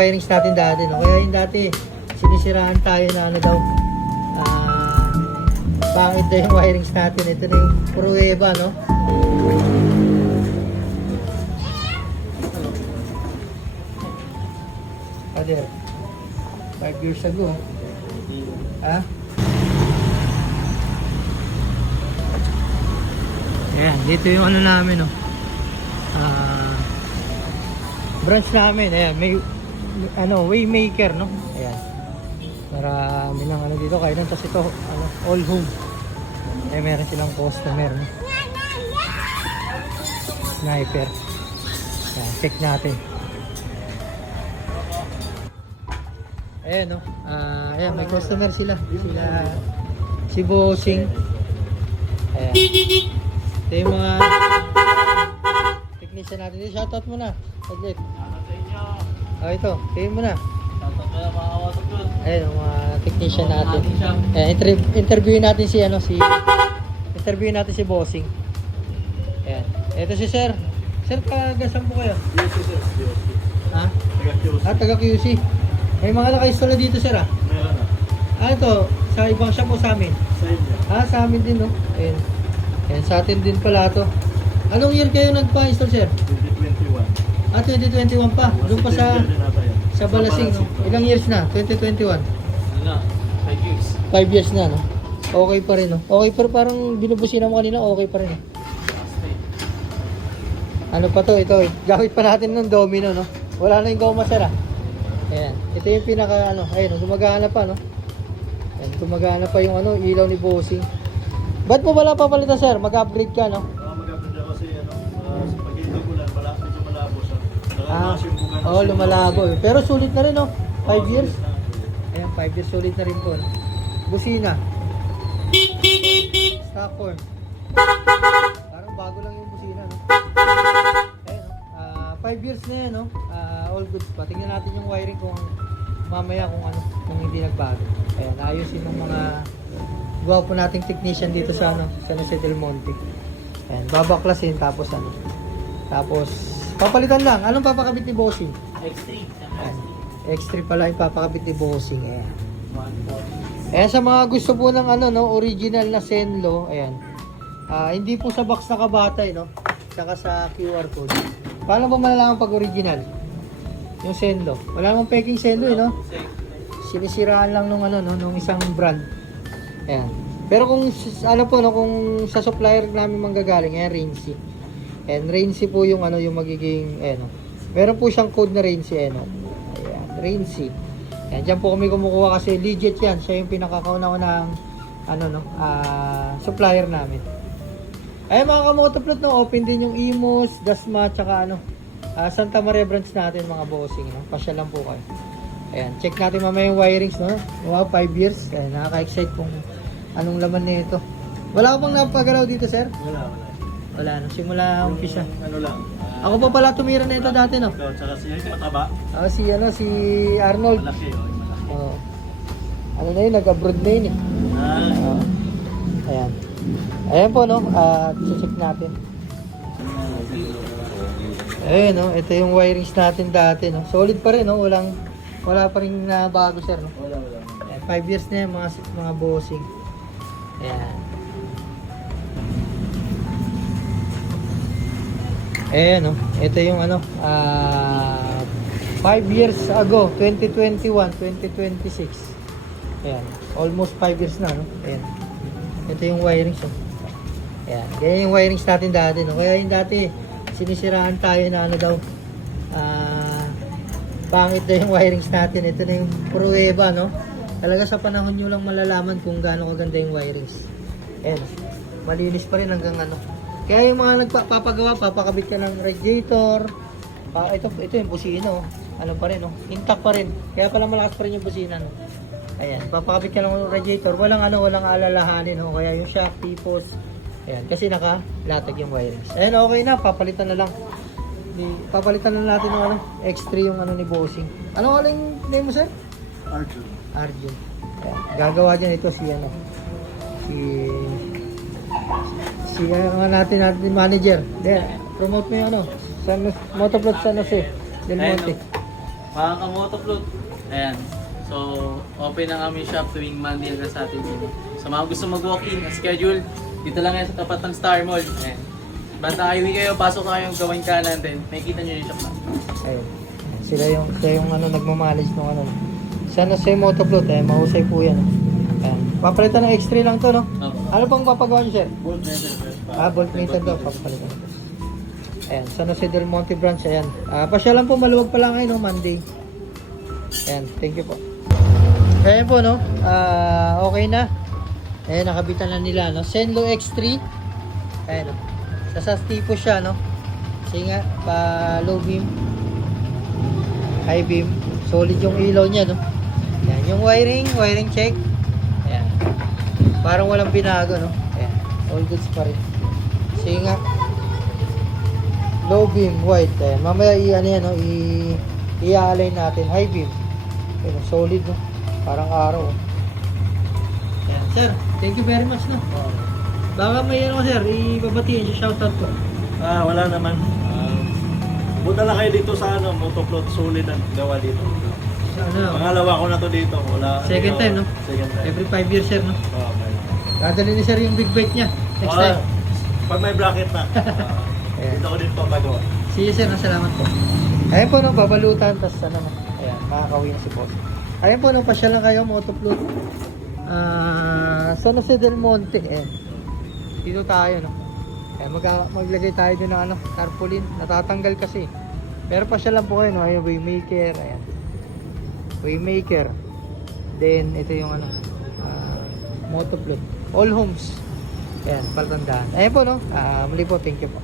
Wirings natin dati, no? Kaya yung dati, sinisiraan tayo na ano daw, pangit na yung wirings natin. Ito na yung pruweba, no? Father, 5 years ago. Ha? Ayan, dito yung ano namin, no? Branch namin, ayan, may ano, Waymaker, no? Ayan. Marami lang ano dito, kaya tapos ito, ano, all home. Eh, meron silang customer, no? Sniper. Ayan, check natin. Ayan, no? Ayan, may customer sila. Si Bossing. Ayan. Ito yung mga technician natin. Shoutout mo na. Saglit. Ito. Tingin mo na. Ayan, yung mga technician natin. Ayan, interviewin natin si interviewin natin si Bossing. Ayan. Ito si Sir. Sir, kagasan po kayo? QC, sir. Ha? Taga-QC. Taga QC. May mga naka-install na dito, Sir, ah. Meron na. Ito. Sa ibang shop o sa amin? Sa inyo. Sa amin din, no? Ayan. Ayan, sa atin din pala to. Anong year kayo nagpa-install, Sir? 2021. 2021 pa. Doon pa sa Balasing, no? Ilang years na? 2021? Ano na? 5 years. 5 years na, no? Okay pa rin, no? Okay pa rin, parang binubusina mo kanina, okay pa rin, no? Ano pa to? Ito, gamit pa natin ng domino, no? Wala na yung goma, Sir, ah. Ayan. Ito yung pinaka, ano, ayun, gumagana pa, no? Ayan, gumagana pa yung, ano, ilaw ni Bossing. Ba't mo wala papalitan, Sir? Mag-upgrade ka, no? Mag-upgrade ako kasi, sa pag-ibig ko lang, medyo malabo siya. Nakakamas yung bugan. Oo, lumalabo. Pero sulit na rin, no? 5 years. Ayan, 5 years sulit na rin po, no? Busina. Stockhorn. Parang bago lang yung busina, no? Ayan, no? 5 years na yan, no? All goods pa. Tingnan natin yung wiring kung mamaya kung hindi nagbago. Ayan, ayusin ng mga gwapo nating technician dito sa San Jose del Monte. Ayan, babaklasin tapos papalitan lang. Anong papakabit ni Bossing? X3. X3 pala yung papakabit ni Bossing. Ayan. Ayan, sa mga gusto po ng original na Zenlo, ayan. Hindi po sa box nakabatay, no? Saka sa QR code. Paano ba malalaman pag original? Yung Zenlo. Wala namang peking Zenlo, no? Sinisiraan lang nung isang brand. Ayan. Pero kung kung sa supplier namin manggagaling, ayan, Rainsy. And Rainsy po yung yung magiging meron po siyang code na Rainsy, ayan, Rainsy. Ayan, diyan po kami kumukuha kasi legit yan. Siya yung pinakakauna-unang supplier namin. Ayan, mga kamotoplot, no, open din yung Imus, Dasma, tsaka Santa Maria branch natin, mga Bossing, no? Pasya lang po kayo. Ayan, check natin mamaya yung wirings, no? Wow, 5 years. Ayan, nakaka-excite kung anong laman nito. Wala ka bang napagalaw dito, Sir? Wala, no? Simula umpisa. Ano lang. Ako pa pala tumira na ito dati, no? Ikaw, tsaka siya yung mataba. Si Arnold. Malaki, malaki. Oh. Ano na yun, nag-abroad na yun, eh. Ayan. Ayan po, no? Check natin. Ayan, no? Ito yung wirings natin dati, no? Solid pa rin, no? Wala pa rin na bago, Sir, no? Wala. Ayan, 5 years na yan, mga Bossing. Ayan. Ayan, no? Ito yung 5 years ago, 2021, 2026. Ayan. Almost 5 years na, no? Ayan. Ito yung wirings, no? Ayan. Ganyan yung wirings natin dati, no? Kaya yung dati, sinisiraan tayo na pangit na yung wirings natin. Ito na yung pruweba, no? Talaga sa panahon nyo lang malalaman kung gaano kaganda yung wirings. Ayan. Malinis pa rin hanggang Kaya yung mga nagpapagawa, papakabit ka ng radiator. Ito yung busina, oh. Ano pa rin, oh. Intact pa rin. Kaya pala malakas pa rin yung busina, no? Ayan. Papakabit ka ng radiator. Walang alalahanin, oh. Kaya yung shock, tipos. Ayan. Kasi naka-latag yung wirings. Ayan, okay na. Papalitan na lang. Papalitan na natin ng X3 yung ni Bossing. Ano yung name mo, Sir? Arjun. Ayan. Gagawa dyan ito si natin manager. There, promote mo yung Motoplot San Jose del Monte. Mga kamotofloat. Ayan. So, open ang aming shop tuwing Monday hanggang Saturday. Sa mga gusto mag-walk-in, schedule, dito lang yan sa tapat ng Star Mall. Ayan. Basta highway kayo, pasok na kayong gawin kanan din. Makikita nyo yung shop na. Ayun. Sila yung ano, nagmamalis ng ano. Sana sa Motofloat, mahusay po yan. Ayan. Papalitan ng X3 lang to, no? Opo. Ano pang papagawa niyo, sir? Bolt meter, sir. Voltmeter daw, papalitan. Ayan, San Jose del Monte branch, ayan. Pasyalan po, maluwag pa lang ngayon, no, Monday. Ayan, thank you po. Ayan po, no? Okay na. Ayan, nakabitan na nila, no? Senlo X3. Ayan, no? Sasasti po siya, no? Kasi nga, pa low beam, high beam, solid yung ilaw niya, no? Ayan, yung wiring check. Ayan. Parang walang binago, no? Ayan, all goods pa rin. Kasi nga, low beam, white. Ayan. Mamaya i-ano yan, no? I-align natin. High beam. Ayan, solid, no? Parang araw. Ayan, sir. Thank you very much, no? Baka may ano, sir. Ibabatiin siya. Shoutout ko. Wala naman. Punta lang kayo dito sa ano, Motofloat, solid ang gawa dito. Sa ano, Pangalawa ko na to dito. Wala. Second time, no? Second time. every 5 years, sir, no? Okay. Dadali ni sir yung big bike niya. Next time. Pag may bracket na. Ayan. Dito ko din papagawa. See you, sir. Salamat po. Ayan po, no? Babalutan. Tapos ano, no? Ayan. Makakawin na si boss. Ayan po, no? Pasya lang kayo. Motofloat. San Jose del Monte. Ayan. Dito tayo, no? Ayan, maglagay tayo din ng ano, tarpaulin. Natatanggal kasi. Pero pasya lang po kayo, no? Ayan, Waymaker. Ayan. Waymaker. Then, ito yung ano, Motofloat. All homes. Ayan, palatandaan. Ayan po, no? Muli po, thank you po.